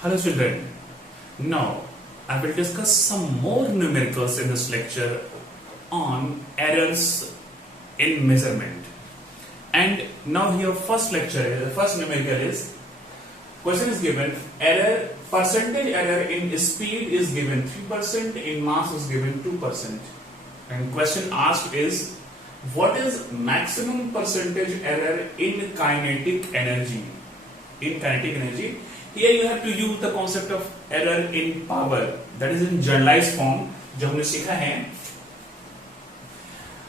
Hello children, now I will discuss some more numericals in this lecture on errors in measurement. And now here first numerical is, question is given, percentage error in speed is given 3%, in mass is given 2%. And question asked is, what is maximum percentage error in kinetic energy? In kinetic energy, here you have to use the concept of error in power, that is in generalized form जो हमने सीखा है.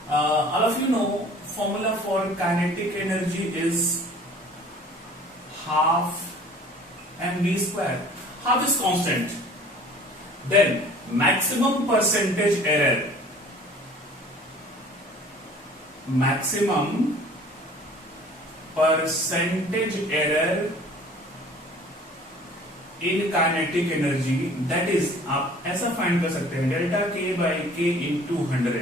All of you know formula for kinetic energy is half mv square. Half is constant. Then maximum percentage error. Maximum percentage error in kinetic energy, that is आप ऐसा find कर सकते हैं delta k by k into 100.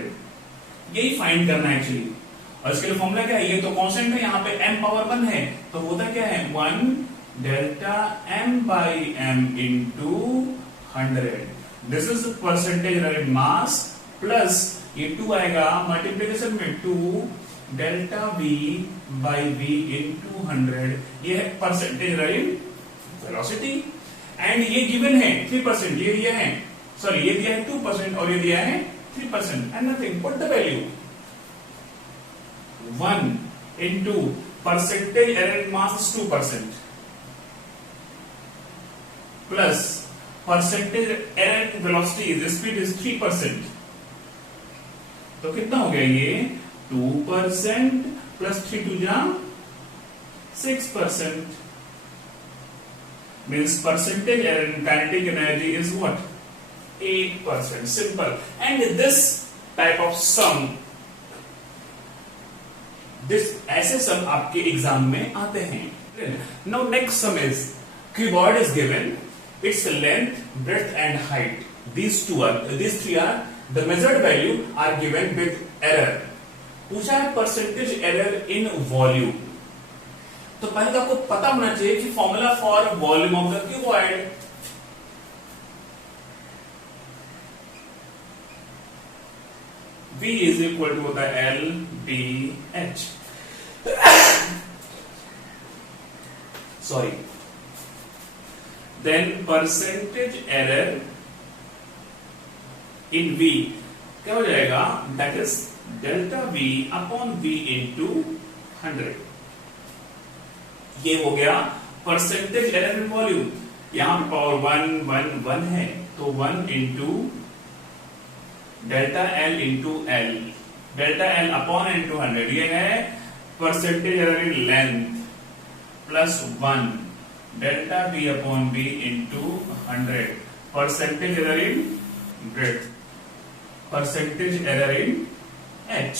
यही find करना है actually. और इसके लिए फॉर्मूला क्या है? ये तो कांस्टेंट है, यहाँ पे m पावर 1 है, तो होता क्या है 1 delta m by m into 100. This is percentage error in mass plus ये 2 आएगा मल्टीप्लिकेशन में 2 delta v by v into 100. ये है percentage error in velocity. And ये गिवन है 3%, ये दिया है, सॉरी ये दिया है 2% और ये दिया है 3%. And nothing, put the value 1 into percentage error in mass is 2% plus percentage error in velocity is speed is 3%. तो कितना हो गया ये 2% plus 3 to जा 6%. Means percentage error in kinetic energy is what? 8%. Simple. And this type of sum, ऐसे सम आपके exam में आते हैं. Now next sum is, cuboid is given, its length, breadth and height. These three are the measured value are given with error. पूछा है percentage error in volume. तो पहले तो आपको पता होना चाहिए कि formula for volume of the cuboid. V is equal to होता है L B H. Sorry. Then percentage error in V क्या हो जाएगा? That is delta V upon V into 100. ये हो गया परसेंटेज एरर इन वॉल्यूम. यहां पे पावर 1 है, तो 1 into delta L into L, delta L upon into 100. ये है percentage error in length plus 1 delta B upon B into 100. Percentage error in breadth, percentage error in H.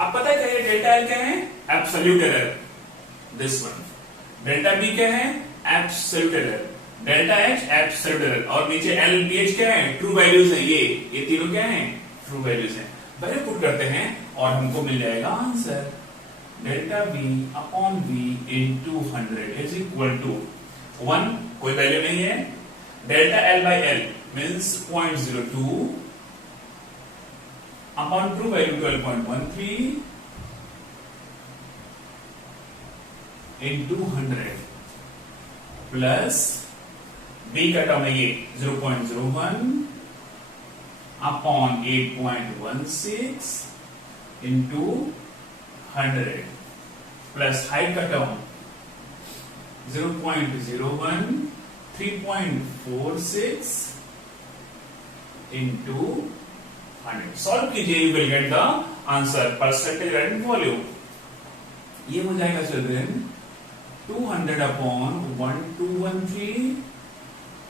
अब पता है delta L क्या है? Absolute error. This one. Delta B क्या है? Absolute error. Delta H absolute error. और नीचे L B H क्या है? ट्रू वैल्यूज है. ये तीनों क्या है? ट्रू वैल्यूज है. वैल्यू पुट करते हैं और हमको मिल जाएगा answer. Delta B upon B into 100 is equal to 1, कोई वैल्यू नहीं है. Delta L by L means 0.02 upon true value 12.13 into 100 plus b का टर्म है ये 0.01 upon 8.16 into 100 plus height का टर्म 0.01 3.46 into 100. सॉल्व कीजिए, you will get the answer. Percentage error in volume ये हो जाएगा चिल्ड्रन 200 upon 1213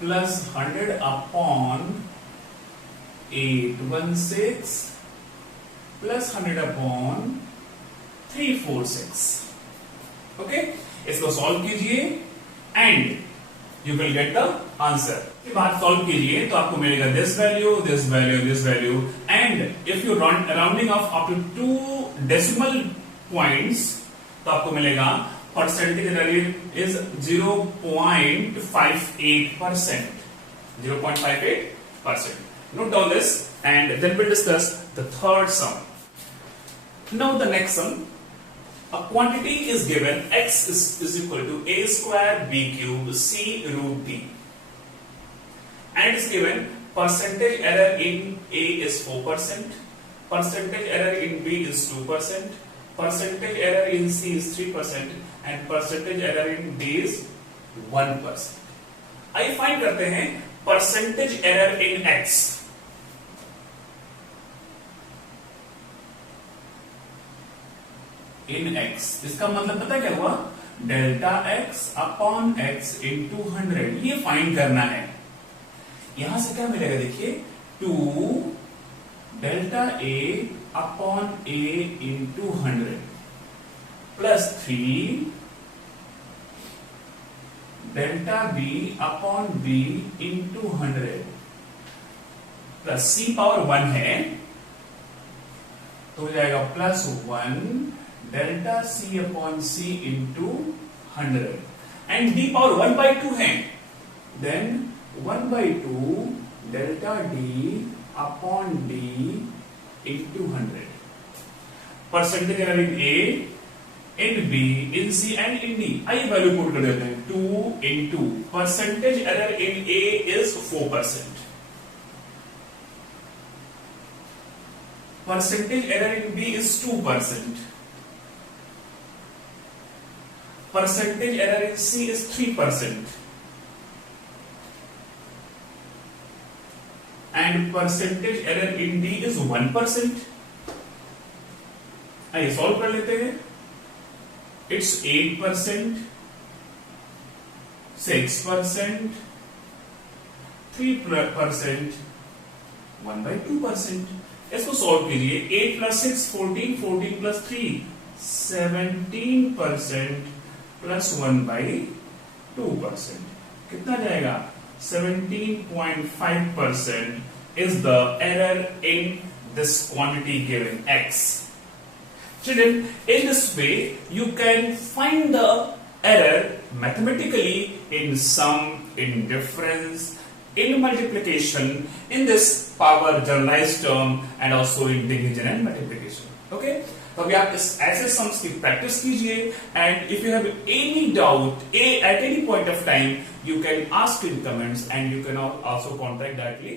plus 100 upon 816 plus 100 upon 346. Okay, इसको सॉल्व कीजिए and you will get the answer. के बाद सॉल्व कीजिए तो आपको मिलेगा this value, this value, this value. And if you rounding off up to 2 decimal points तो आपको मिलेगा percentage error is 0.58%. 0.58%. Note down this and then we'll discuss the third sum. Now the next sum. A quantity is given x is equal to a square b cube c root d. And it is given percentage error in a is 4%, percentage error in b is 2%, percentage error in c is 3%, and percentage error in d is 1%. आइए find करते हैं percentage error in x. In x इसका मतलब पता क्या हुआ, delta x upon x into 100. ये find करना है. यहां से क्या मिलेगा देखिए, 2 delta a upon a into 100 plus 3 delta b upon b into 100 plus c power 1 है तो हो जाएगा plus 1 delta c upon c into 100 and d power 1/2 है, then 1/2 delta d upon d into 100. Percentage error in a, in b, in c and in d. आइए value put कर देते हैं. 2 into percentage error in a is 4%. Percentage error in b is 2%. Percentage error in C is 3%. And percentage error in D is 1%. आइए solve कर लेते हैं. It's 8%, 6%, 3%, 1/2%. इसको solve कीजिए. 8 plus 6 14, 14 plus 3 17%. प्लस 1/2%. कितना जाएगा? 17.5% is the error in this quantity given x. Children, in this way you can find the error mathematically in sum, in difference, in multiplication, in this power generalized term, and also in division and multiplication. Okay? तो अभी आप इस ऐसे sums की practice कीजिए and if you have any doubt at any point of time you can ask in comments and you can also contact directly